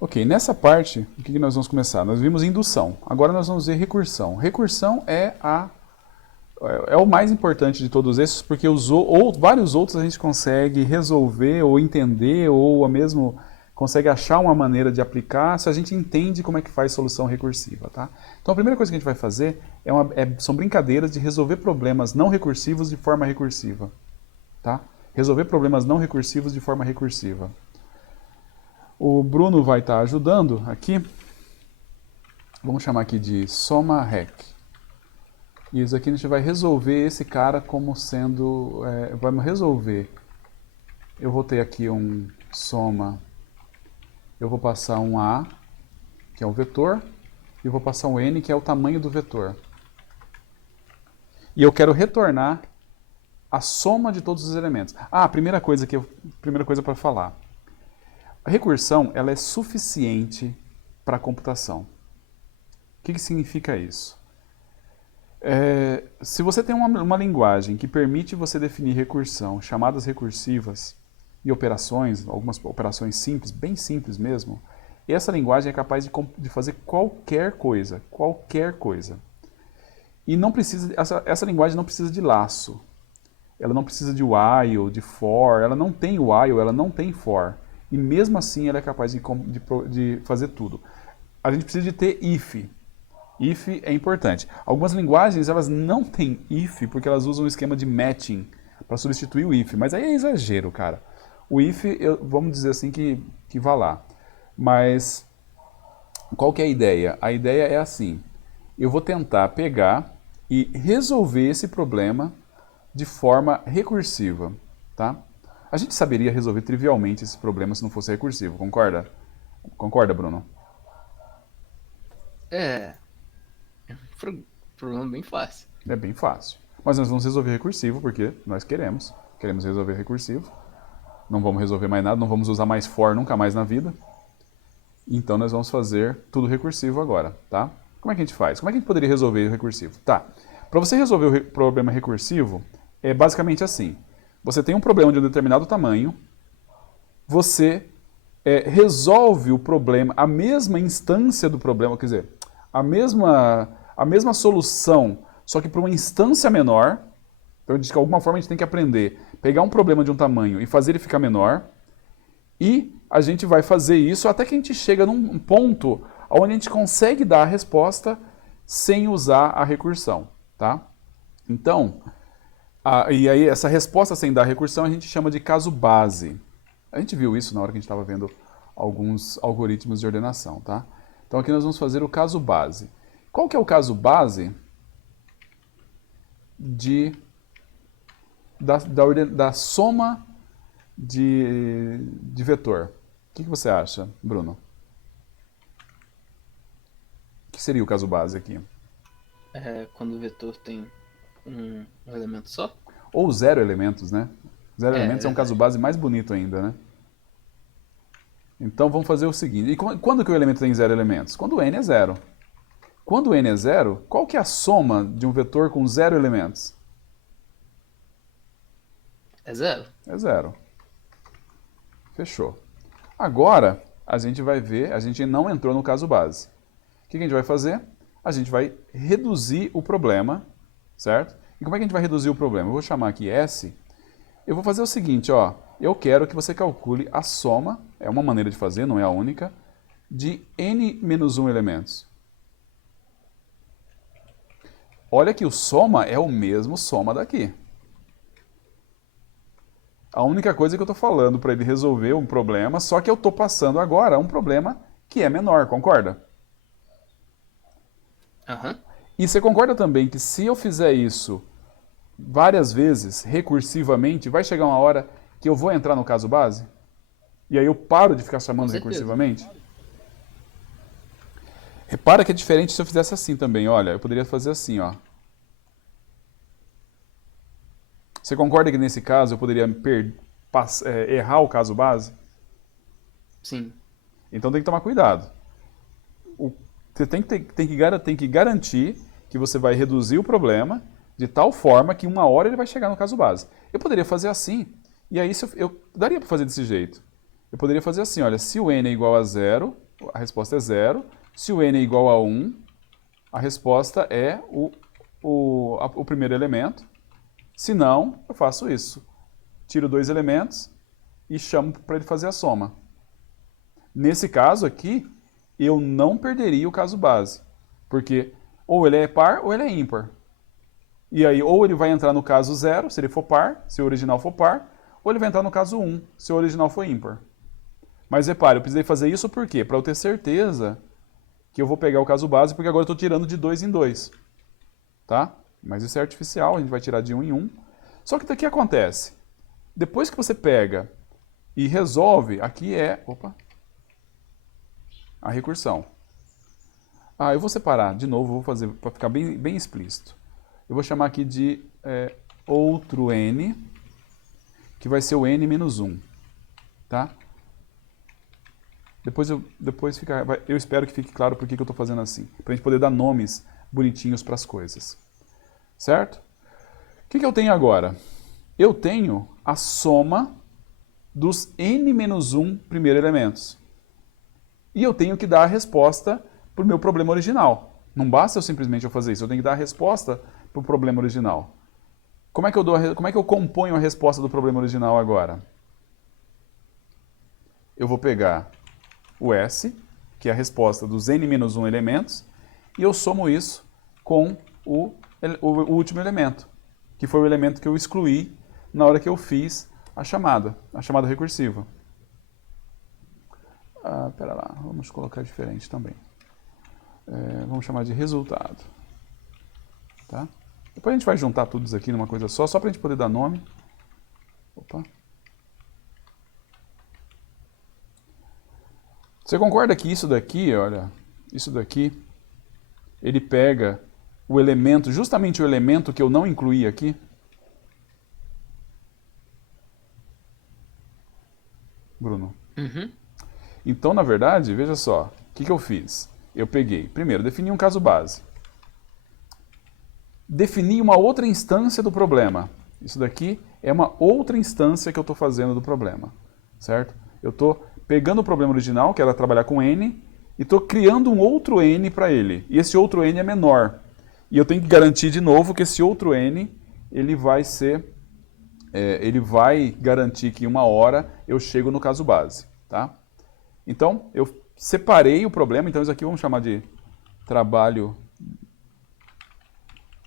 Ok, nessa parte, o que nós vamos começar? Nós vimos indução, agora nós vamos ver recursão. Recursão é o mais importante de todos esses, porque vários outros a gente consegue resolver, ou entender, ou mesmo consegue achar uma maneira de aplicar se a gente entende como é que faz solução recursiva. Tá? Então a primeira coisa que a gente vai fazer são brincadeiras de resolver problemas não recursivos de forma recursiva. Tá? Resolver problemas não recursivos de forma recursiva. O Bruno vai estar ajudando aqui. Vamos chamar aqui de soma rec. E isso aqui a gente vai resolver esse cara como sendo... vamos resolver. Eu vou ter aqui um soma. Eu vou passar um A, que é o vetor. E eu vou passar um N, que é o tamanho do vetor. E eu quero retornar a soma de todos os elementos. Primeira coisa para falar. A recursão ela é suficiente para a computação. O que significa isso? Se você tem uma linguagem que permite você definir recursão, chamadas recursivas e operações, algumas operações simples, bem simples mesmo, essa linguagem é capaz de fazer qualquer coisa. E não precisa, essa linguagem não precisa de laço. Ela não precisa de while, de for, ela não tem while, ela não tem for. E mesmo assim ela é capaz de fazer tudo. A gente precisa de ter if. If é importante. Algumas linguagens elas não têm if porque elas usam o esquema de matching para substituir o if. Mas aí é exagero, cara. O if, vamos dizer assim que vá lá. Mas qual que é a ideia? A ideia é assim. Eu vou tentar pegar e resolver esse problema de forma recursiva. Tá? A gente saberia resolver trivialmente esse problema se não fosse recursivo, concorda? Concorda, Bruno? É, problema bem fácil. É bem fácil. Mas nós vamos resolver recursivo porque nós queremos. Queremos resolver recursivo. Não vamos resolver mais nada, não vamos usar mais for nunca mais na vida. Então nós vamos fazer tudo recursivo agora, tá? Como é que a gente faz? Como é que a gente poderia resolver o recursivo? Tá. Para você resolver o problema recursivo, é basicamente assim. Você tem um problema de um determinado tamanho, você resolve o problema, a mesma instância do problema, quer dizer, a mesma solução, só que para uma instância menor. Então, de alguma forma a gente tem que aprender, pegar um problema de um tamanho e fazer ele ficar menor, e a gente vai fazer isso até que a gente chega num ponto onde a gente consegue dar a resposta sem usar a recursão, tá? Então, e aí essa resposta sem dar recursão a gente chama de caso base. A gente viu isso na hora que a gente estava vendo alguns algoritmos de ordenação, tá? Então aqui nós vamos fazer o caso base. Qual que é o caso base da soma de vetor? O que você acha, Bruno? O que seria o caso base aqui? Quando o vetor tem um elemento só? Ou zero elementos, né? Zero É elementos é um caso verdade. base mais bonito ainda, né? Então vamos fazer o seguinte. E quando que o elemento tem zero elementos? Quando o n é zero. Quando o n é zero, qual que é a soma de um vetor com zero elementos? É zero. É zero. Fechou. Agora, a gente vai ver, a gente não entrou no caso base. O que a gente vai fazer? A gente vai reduzir o problema, certo? E como é que a gente vai reduzir o problema? Eu vou chamar aqui S. Eu vou fazer o seguinte, ó. Eu quero que você calcule a soma, é uma maneira de fazer, não é a única, de n-1 elementos. Olha que o soma é o mesmo soma daqui. A única coisa que eu estou falando para ele resolver um problema, só que eu estou passando agora um problema que é menor, concorda? Aham. E você concorda também que se eu fizer isso várias vezes, recursivamente, vai chegar uma hora que eu vou entrar no caso base? E aí eu paro de ficar Com chamando certeza. recursivamente? Repara que é diferente se eu fizesse assim também, olha, eu poderia fazer assim, ó. Você concorda que nesse caso eu poderia errar o caso base? Sim. Então tem que tomar cuidado. Você tem que garantir que você vai reduzir o problema de tal forma que uma hora ele vai chegar no caso base. Eu poderia fazer assim, e aí eu daria para fazer desse jeito. Eu poderia fazer assim, olha, se o n é igual a zero, a resposta é 0. Se o n é igual a 1, a resposta é o primeiro elemento. Se não, eu faço isso. Tiro 2 elementos e chamo para ele fazer a soma. Nesse caso aqui, eu não perderia o caso base, porque ou ele é par ou ele é ímpar. E aí, ou ele vai entrar no caso 0, se ele for par, se o original for par, ou ele vai entrar no caso 1, se o original for ímpar. Mas repare, eu precisei fazer isso por quê? Para eu ter certeza que eu vou pegar o caso base, porque agora eu estou tirando de 2 em 2. Tá? Mas isso é artificial, a gente vai tirar de 1 em 1. Só que daqui acontece. Depois que você pega e resolve, aqui é a recursão. Eu vou separar, de novo, vou fazer para ficar bem explícito. Eu vou chamar aqui de outro n, que vai ser o n menos 1. Tá? Eu espero que fique claro por que eu estou fazendo assim. Para a gente poder dar nomes bonitinhos para as coisas. Certo? O que eu tenho agora? Eu tenho a soma dos n menos 1 primeiros elementos. E eu tenho que dar a resposta para o meu problema original. Não basta eu simplesmente fazer isso, eu tenho que dar a resposta para o problema original. Como é que eu componho a resposta do problema original agora? Eu vou pegar o S, que é a resposta dos n menos 1 elementos, e eu somo isso com o último elemento, que foi o elemento que eu excluí na hora que eu fiz a chamada recursiva. Pera lá, vamos colocar diferente também. Vamos chamar de resultado. Tá? Depois a gente vai juntar tudo isso aqui numa coisa só para a gente poder dar nome. Você concorda que isso daqui, olha, isso daqui, ele pega o elemento, justamente o elemento que eu não incluí aqui? Bruno? Uhum. Então, na verdade, veja só, o que eu fiz? Eu peguei, primeiro, defini um caso base. Defini uma outra instância do problema. Isso daqui é uma outra instância que eu estou fazendo do problema, certo? Eu estou pegando o problema original, que era trabalhar com n, e estou criando um outro n para ele. E esse outro n é menor. E eu tenho que garantir de novo que esse outro n, ele vai garantir que em uma hora eu chego no caso base, tá? Então, eu separei o problema, então isso aqui vamos chamar de trabalho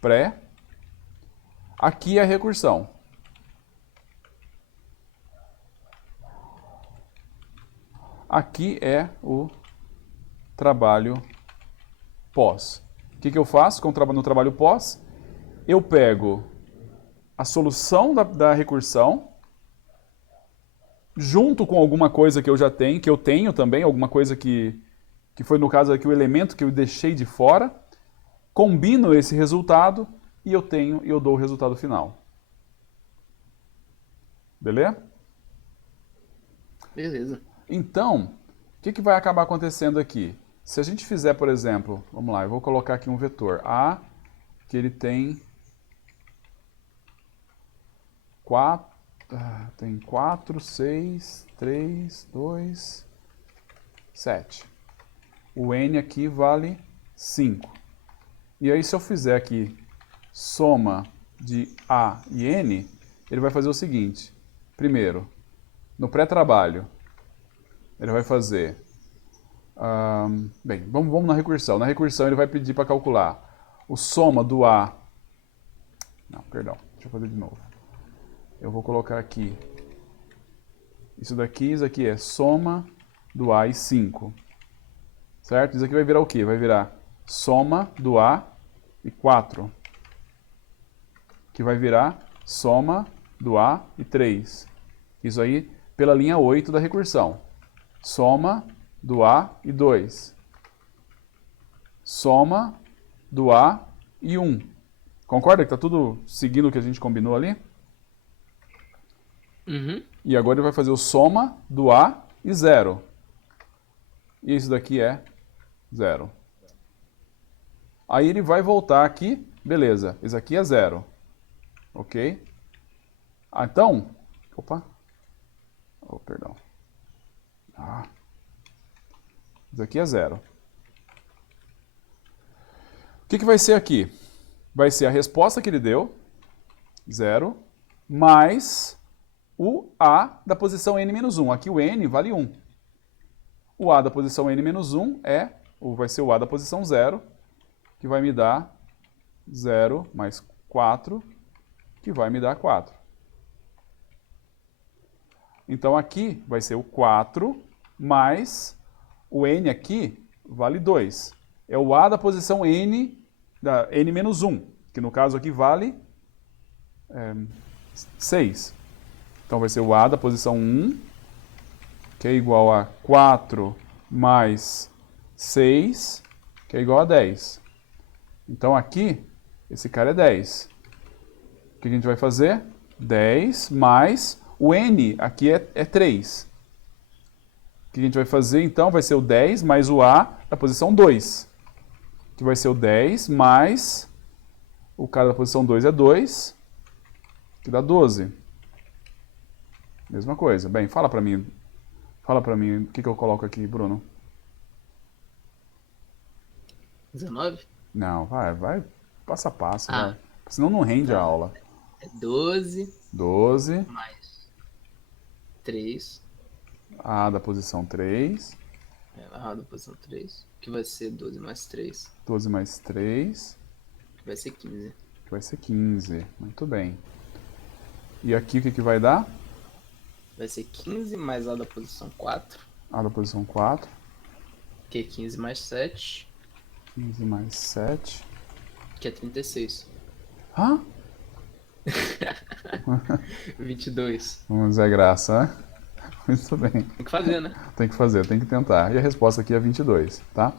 pré. Aqui é a recursão. Aqui é o trabalho pós. O que eu faço no trabalho pós? Eu pego a solução da recursão, junto com alguma coisa que eu já tenho, que eu tenho também, alguma coisa que foi no caso aqui o elemento que eu deixei de fora, combino esse resultado e eu dou o resultado final. Beleza? Beleza. Então, o que vai acabar acontecendo aqui? Se a gente fizer, por exemplo, vamos lá, eu vou colocar aqui um vetor A, que ele tem 4, 6, 3, 2, 7. O n aqui vale 5. E aí se eu fizer aqui soma de A e N, ele vai fazer o seguinte. Primeiro, no pré-trabalho, ele vai fazer... bem, vamos na recursão. Na recursão ele vai pedir para calcular o soma do A... Não, perdão, deixa eu fazer de novo. Eu vou colocar aqui... Isso aqui é soma do A e 5. Certo? Isso aqui vai virar o quê? Vai virar soma do A e 4. Que vai virar soma do A e 3. Isso aí pela linha 8 da recursão. Soma do A e 2. Soma do A e 1. Concorda que está tudo seguindo o que a gente combinou ali? Uhum. E agora ele vai fazer o soma do A e 0. E isso daqui é 0. Aí ele vai voltar aqui, beleza, isso aqui é 0. Ok? Então, opa. Oh, perdão. Isso aqui é 0. O que vai ser aqui? Vai ser a resposta que ele deu, 0, mais o A da posição n-1. Aqui o n vale 1. O A da posição n-1 vai ser o A da posição 0, que vai me dar 0 mais 4, que vai me dar 4. Então aqui vai ser o 4 mais o n aqui vale 2. É o A da posição n, da n-1, que no caso aqui vale 6. Então vai ser o A da posição 1, que é igual a 4 mais 6, que é igual a 10. Então aqui, esse cara é 10. O que a gente vai fazer? 10 mais o n aqui é 3. O que a gente vai fazer então? Vai ser o 10 mais o A da posição 2. Que vai ser o 10 mais o cara da posição 2 é 2, que dá 12. Mesma coisa. Bem, fala pra mim o que eu coloco aqui, Bruno. 19? Não, vai passo a passo, Ah, vai. Senão não rende a tá. aula. É 12 12, mais 3. A da posição 3, Errado, posição 3. Que vai ser 12 mais 3. 12 mais 3, Que vai ser 15. que vai ser 15. Muito bem. E aqui o que vai dar? Vai ser 15 mais A da posição 4. A da posição 4, Que é 15 mais 7. 15 mais 7. Que é 36. Hã? 22. Vamos dizer graça, né? Muito bem. Tem que fazer, né? Tem que fazer, tem que tentar. E a resposta aqui é 22, tá?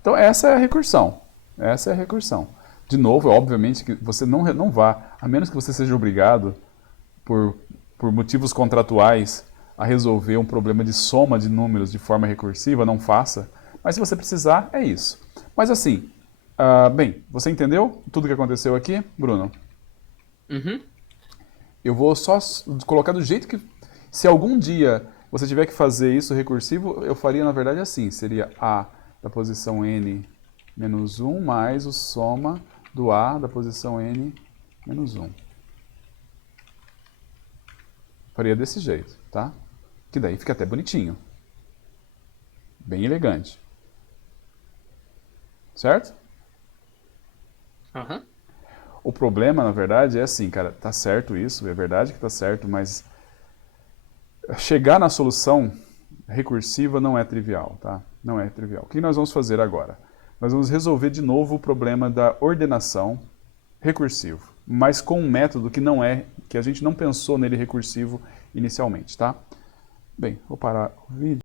Então essa é a recursão. Essa é a recursão. De novo, obviamente que você não vá, a menos que você seja obrigado, por motivos contratuais, a resolver um problema de soma de números de forma recursiva, não faça. Mas se você precisar, é isso. Mas assim, bem, você entendeu tudo o que aconteceu aqui, Bruno? Uhum. Eu vou só colocar do jeito que... Se algum dia você tiver que fazer isso recursivo, eu faria na verdade assim. Seria A da posição n menos 1 mais o soma do A da posição n menos 1. Faria desse jeito, tá? Que daí fica até bonitinho. Bem elegante. Certo? Aham. O problema, na verdade, é assim, cara, tá certo isso, é verdade que tá certo, mas chegar na solução recursiva não é trivial, tá? Não é trivial. O que nós vamos fazer agora? Nós vamos resolver de novo o problema da ordenação recursivo, mas com um método que a gente não pensou nele recursivo inicialmente, tá? Bem, vou parar o vídeo.